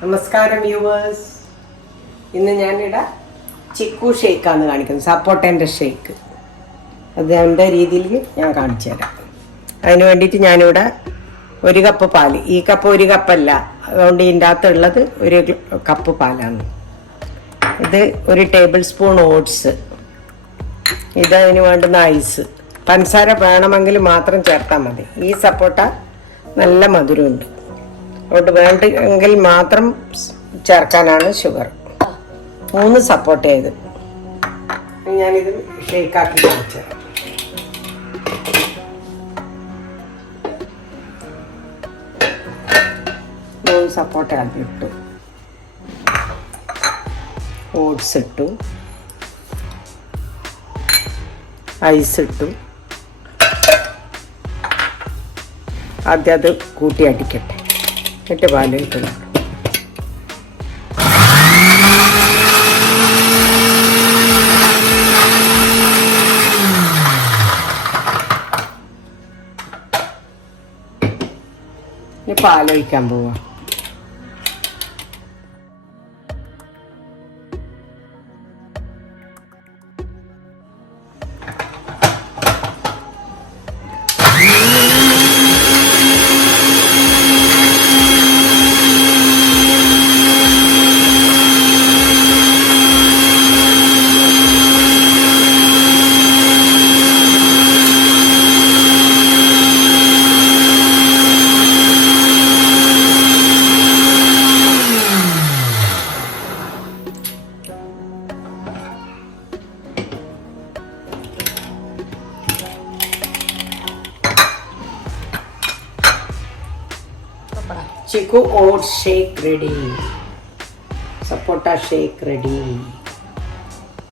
നമസ്കാരം വ്യൂവേഴ്സ്. ഇന്ന് ഞാനിവിടെ ചിക്കു ഷേക്കാണ് കാണിക്കുന്നത്, സപ്പോട്ടേൻ്റെ ഷേക്ക്. അത് എൻ്റെ രീതിയിൽ ഞാൻ കാണിച്ചു തരാം. അതിന് വേണ്ടിയിട്ട് ഞാനിവിടെ 1 കപ്പ് പാല്, ഈ കപ്പ് 1 കപ്പല്ല, അതുകൊണ്ട് ഇതിൻ്റെ അകത്തുള്ളത് 1 കപ്പ് പാലാണ്. ഇത് 1 ടേബിൾ സ്പൂൺ ഓട്സ്, ഇതതിന് വേണ്ടുന്ന ഐസ്. പഞ്ചസാര വേണമെങ്കിൽ മാത്രം ചേർത്താൽ മതി. ഈ സപ്പോട്ട നല്ല മധുരമുണ്ട്, അതുകൊണ്ട് വേണ്ടെങ്കിൽ മാത്രം ചേർക്കാനാണ് ഷുഗർ. 3 സപ്പോട്ട ഇത്. ഞാനിത് ഷേക്കാക്കി കാണിച്ചു തരാം. സപ്പോട്ട ആദ്യം ഇട്ടു, ഓട്സ് ഇട്ടു, ഐസ് ഇട്ടു. ആദ്യം അത് കൂട്ടി അടിക്കട്ടെ, എന്നിട്ട് പാല് ഇട്ടു. ഇനി പാലൊഴിക്കാൻ പോവാ. Cheekoo Oats shake ready. Sapote shake ready.